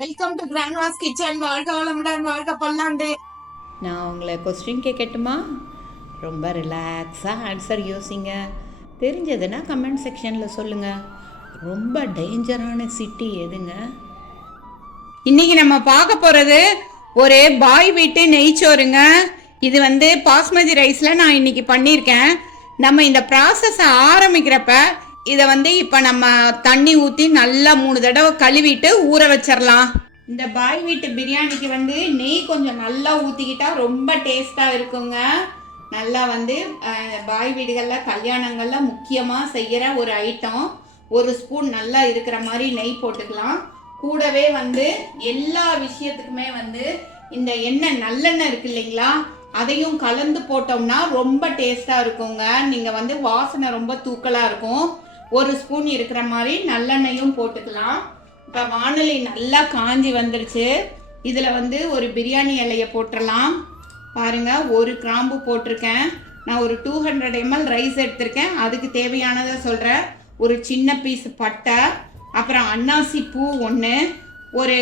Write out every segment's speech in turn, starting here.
Welcome to Grandma's kitchen. வாழ்க வளமுடன், வாழ்க பல்லாண்டு. நான் உங்களை கொஸ்டின் கேட்கட்டுமா? ரொம்ப ரிலாக்ஸாக ஆன்சர் யோசிங்க. தெரிஞ்சதுன்னா கமெண்ட் செக்ஷனில் சொல்லுங்கள். ரொம்ப டேஞ்சரான சிட்டி எதுங்க? இன்னைக்கு நம்ம பார்க்க போகிறது ஒரு பாய் வீட்டு நெய்ச்சோறுங்க. இது பாஸ்மதி ரைஸில் நான் இன்னைக்கு பண்ணியிருக்கேன். நம்ம இந்த ப்ராசஸை ஆரம்பிக்கிறப்ப இதை இப்போ நம்ம தண்ணி ஊற்றி நல்லா 3 தடவை கழுவிட்டு ஊற வச்சிடலாம். இந்த பாய் வீட்டு பிரியாணிக்கு நெய் கொஞ்சம் நல்லா ஊற்றிக்கிட்டா ரொம்ப டேஸ்ட்டாக இருக்குங்க. நல்லா பாய் வீடுகளில் கல்யாணங்களில் முக்கியமாக செய்கிற ஒரு ஐட்டம். 1 ஸ்பூன் நல்லா இருக்கிற மாதிரி நெய் போட்டுக்கலாம். கூடவே எல்லா விஷயத்துக்குமே இந்த எண்ணெய் நல்லெண்ணெய் இருக்கு இல்லைங்களா, அதையும் கலந்து போட்டோம்னா ரொம்ப டேஸ்ட்டாக இருக்குங்க. நீங்கள் வாசனை ரொம்ப தூக்கலாக இருக்கும். 1 ஸ்பூன் இருக்கிற மாதிரி நல்லெண்ணெயும் போட்டுக்கலாம். இப்போ வானொலி நல்லா காஞ்சி வந்துருச்சு. இதில் ஒரு பிரியாணி இலையை போட்டுடலாம். பாருங்கள், 1 கிராம்பு போட்டிருக்கேன். நான் ஒரு 200 ml ரைஸ் எடுத்திருக்கேன். அதுக்கு தேவையானதை சொல்கிறேன். ஒரு சின்ன பீஸ் பட்டை, அப்புறம் அன்னாசி பூ 1, ஒரு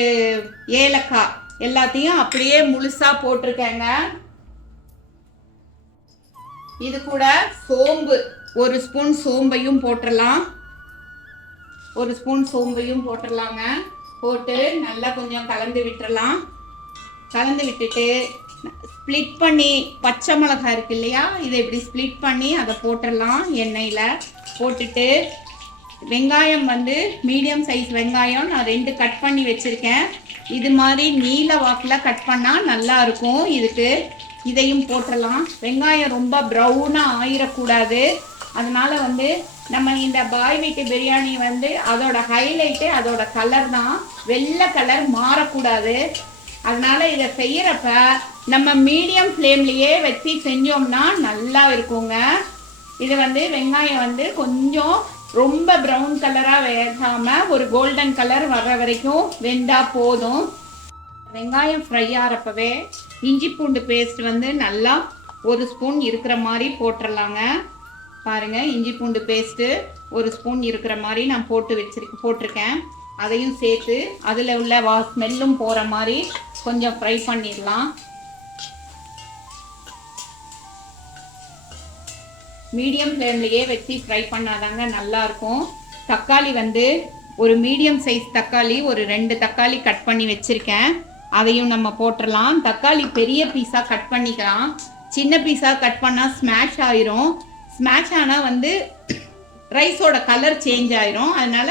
ஏலக்காய், எல்லாத்தையும் அப்படியே முழுசாக போட்டிருக்கேங்க. இது கூட சோம்பு, 1 ஸ்பூன் சோம்பையும் போட்டுடலாம். 1 ஸ்பூன் சோம்பையும் போட்டுடலாங்க. போட்டு நல்லா கொஞ்சம் கலந்து விட்டுடலாம். கலந்து விட்டுட்டு ஸ்ப்ளிட் பண்ணி பச்சை மிளகாய் இருக்கு இல்லையா, இதை இப்படி ஸ்ப்ளிட் பண்ணி அதை போட்டுடலாம். எண்ணெயில் போட்டுட்டு வெங்காயம் மீடியம் சைஸ் வெங்காயம் நான் 2 கட் பண்ணி வச்சுருக்கேன். இது மாதிரி நீல வாக்கில் கட் பண்ணால் நல்லா இருக்கும். இதுக்கு இதையும் போட்டுடலாம். வெங்காயம் ரொம்ப ப்ரௌனாக ஆயிடக்கூடாது. அதனால நம்ம இந்த பாய் வீட்டு பிரியாணி அதோட ஹைலைட்டு அதோட கலர் தான். வெள்ளை கலர் மாறக்கூடாது. அதனால இதை செய்யறப்ப நம்ம மீடியம் ஃப்ளேம்லயே வச்சு செஞ்சோம்னா நல்லா இருக்குங்க. இது வெங்காயம் கொஞ்சம் ரொம்ப ப்ரௌன் கலரா வேகாம ஒரு கோல்டன் கலர் வர்ற வரைக்கும் வெந்தா போதும். வெங்காயம் ஃப்ரை ஆகிறப்பவே இஞ்சி பூண்டு பேஸ்ட் நல்லா 1 ஸ்பூன் இருக்கிற மாதிரி போட்டுடலாங்க. பாருங்க, இஞ்சி பூண்டு பேஸ்ட்டு 1 ஸ்பூன் இருக்கிற மாதிரி நான் போட்டிருக்கேன். அதையும் சேர்த்து அதில் உள்ள ஸ்மெல்லும் போகிற மாதிரி கொஞ்சம் ஃப்ரை பண்ணிடலாம். மீடியம் ஃப்ளேம்லேயே வச்சு ஃப்ரை பண்ணாதாங்க நல்லாயிருக்கும். தக்காளி ஒரு மீடியம் சைஸ் தக்காளி, ஒரு 2 தக்காளி கட் பண்ணி வச்சுருக்கேன். அதையும் நம்ம போட்டுடலாம். தக்காளி பெரிய பீஸாக கட் பண்ணிக்கலாம். சின்ன பீஸாக கட் பண்ணால் ஸ்மாஷ் ஆயிரும். ஸ்மாஷ் ஆனால் ரைஸோட கலர் சேஞ்ச் ஆயிரும். அதனால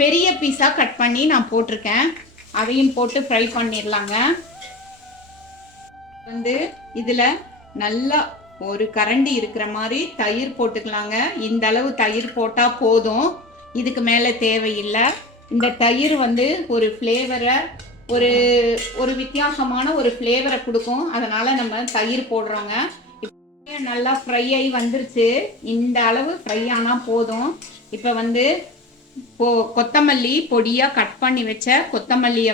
பெரிய பீஸாக கட் பண்ணி நான் போட்டிருக்கேன். அதையும் போட்டு ஃப்ரை பண்ணிடலாங்க. இதில் நல்லா ஒரு கரண்டி இருக்கிற மாதிரி தயிர் போட்டுக்கலாங்க. இந்த அளவு தயிர் போட்டால் போதும், இதுக்கு மேலே தேவையில்லை. இந்த தயிர் ஒரு ஃப்ளேவரை ஒரு வித்தியாசமான ஒரு ஃப்ளேவரை கொடுக்கும். அதனால நம்ம தயிர் போடுறோங்க. நல்லா ஃப்ரை ஆகி வந்துருச்சு. இந்த அளவு ஃப்ரை ஆனால் போதும். இப்போ கொத்தமல்லி பொடியாக கட் பண்ணி வச்ச கொத்தமல்லியை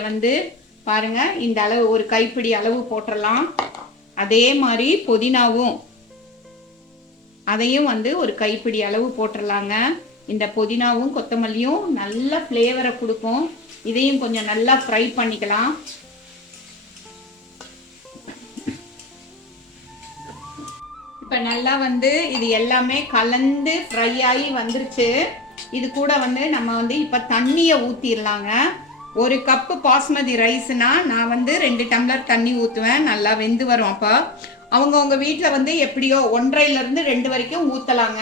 பாருங்க, இந்த அளவு ஒரு கைப்பிடி அளவு போட்டுடலாம். அதே மாதிரி புதினாவும் அதையும் ஒரு கைப்பிடி அளவு போட்டுடலாங்க. இந்த புதினாவும் கொத்தமல்லியும் நல்ல ஃப்ளேவரை கொடுக்கும். இதையும் கொஞ்சம் நல்லா ஃப்ரை பண்ணிக்கலாம். இப்போ நல்லா இது எல்லாமே கலந்து ஃப்ரை ஆகி வந்துருச்சு. இது கூட நம்ம இப்போ தண்ணியை ஊற்றிடலாங்க. 1 கப்பு பாஸ்மதி ரைஸ்னா நான் 2 டம்ளர் தண்ணி ஊற்றுவேன். நல்லா வெந்து வரும். அப்போ அவங்கவுங்க வீட்டில் எப்படியோ 1.5லேருந்து 2 வரைக்கும் ஊற்றலாங்க.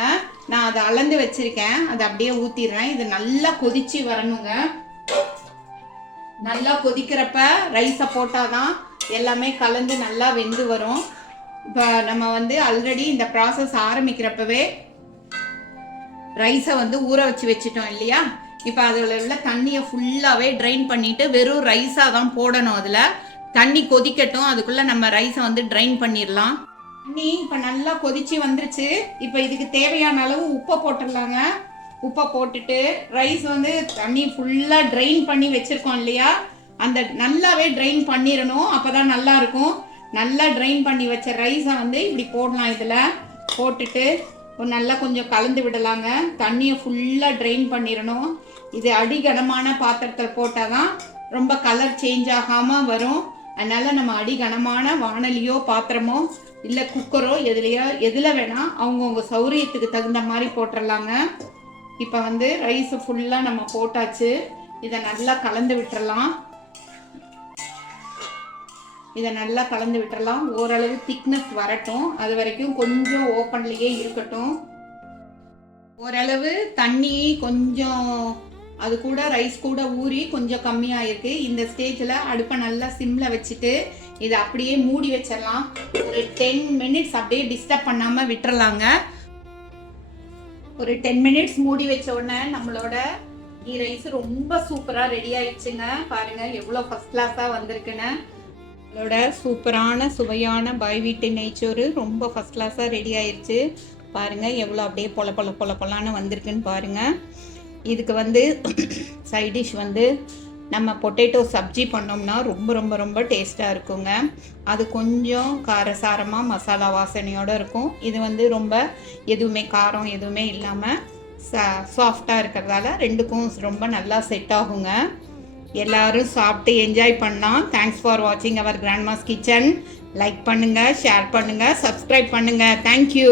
நான் அதை அளந்து வச்சுருக்கேன். அதை அப்படியே ஊற்றிடுறேன். இது நல்லா கொதிச்சு வரணுங்க. நல்லா கொதிக்கிறப்ப ரைஸை போட்டால் தான் எல்லாமே கலந்து நல்லா வெந்து வரும். இப்போ நம்ம ஆல்ரெடி இந்த ப்ராசஸ் ஆரம்பிக்கிறப்பவே ரைஸை ஊற வச்சிட்டோம் இல்லையா. இப்போ அதில் உள்ள தண்ணியை ஃபுல்லாகவே ட்ரைன் பண்ணிவிட்டு வெறும் ரைஸாக தான் போடணும். அதில் தண்ணி கொதிக்கட்டும், அதுக்குள்ளே நம்ம ரைஸை ட்ரைன் பண்ணிடலாம். தண்ணி இப்போ நல்லா கொதிச்சு வந்துருச்சு. இப்போ இதுக்கு தேவையான அளவு உப்பை போட்டுடலாங்க. உப்பை போட்டுட்டு ரைஸ் தண்ணி ஃபுல்லாக ட்ரைன் பண்ணி வச்சுருக்கோம் இல்லையா, அந்த நல்லாவே ட்ரைன் பண்ணிடணும். அப்போ தான் நல்லாயிருக்கும். நல்லா ட்ரைன் பண்ணி வச்ச ரைஸை இப்படி போடலாம். இதில் போட்டுட்டு நல்லா கொஞ்சம் கலந்து விடலாங்க. தண்ணியை ஃபுல்லாக ட்ரைன் பண்ணிடணும். இது அடிகனமான பாத்திரத்தில் போட்டால் தான் ரொம்ப கலர் சேஞ்ச் ஆகாமல் வரும். அதனால் நம்ம அடிகனமான வாணலியோ பாத்திரமோ இல்லை குக்கரோ எதில் வேணால் அவங்கவுங்க சௌரியத்துக்கு தகுந்த மாதிரி போட்டுடலாங்க. இப்போ வந்து ரைஸு ஃபுல்லாக நம்ம போட்டாச்சு. இதை நல்லா கலந்து விட்டுறலாம். ஓரளவு திக்னஸ் வரட்டும். அது வரைக்கும் கொஞ்சம் ஓப்பன்லேயே இருக்கட்டும். ஓரளவு தண்ணி கொஞ்சம் அது கூட ரைஸ் கூட ஊறி கொஞ்சம் கம்மியாக இருக்குது. இந்த ஸ்டேஜில் அடுப்பை நல்லா சிம்மில் வச்சுட்டு இதை அப்படியே மூடி வச்சிடலாம். ஒரு 10 மினிட்ஸ் அப்படியே டிஸ்டர்ப் பண்ணாமல் விட்டுறலாங்க. ஒரு 10 மினிட்ஸ் மூடி வச்ச உடனே நம்மளோட கீ ரைஸ் ரொம்ப சூப்பராக ரெடி ஆயிடுச்சுங்க. பாருங்கள் எவ்வளோ ஃபஸ்ட் கிளாஸாக வந்திருக்குன்னு. நம்மளோட சூப்பரான சுவையான பாய் வீட்டு நெய்ச்சோறு ரொம்ப ஃபஸ்ட் கிளாஸாக ரெடி ஆயிடுச்சு. பாருங்கள் எவ்வளோ அப்படியே பொலன்னு வந்திருக்குன்னு பாருங்கள். இதுக்கு வந்து சைட் டிஷ் வந்து நம்ம பொட்டேட்டோ சப்ஜி பண்ணோம்னா ரொம்ப ரொம்ப ரொம்ப டேஸ்ட்டாக இருக்குங்க. அது கொஞ்சம் காரசாரமாக மசாலா வாசனையோடு இருக்கும். இது வந்து ரொம்ப எதுவுமே காரம் எதுவுமே இல்லாமல் சாஃப்டாக இருக்கிறதால ரெண்டுக்கும் ரொம்ப நல்லா செட் ஆகுங்க. எல்லோரும் சாப்பிட்டு என்ஜாய் பண்ணலாம். தேங்க்ஸ் ஃபார் வாட்சிங் அவர் கிராண்ட்மாஸ் கிச்சன். லைக் பண்ணுங்கள், ஷேர் பண்ணுங்கள், சப்ஸ்கிரைப் பண்ணுங்கள். தேங்க்யூ.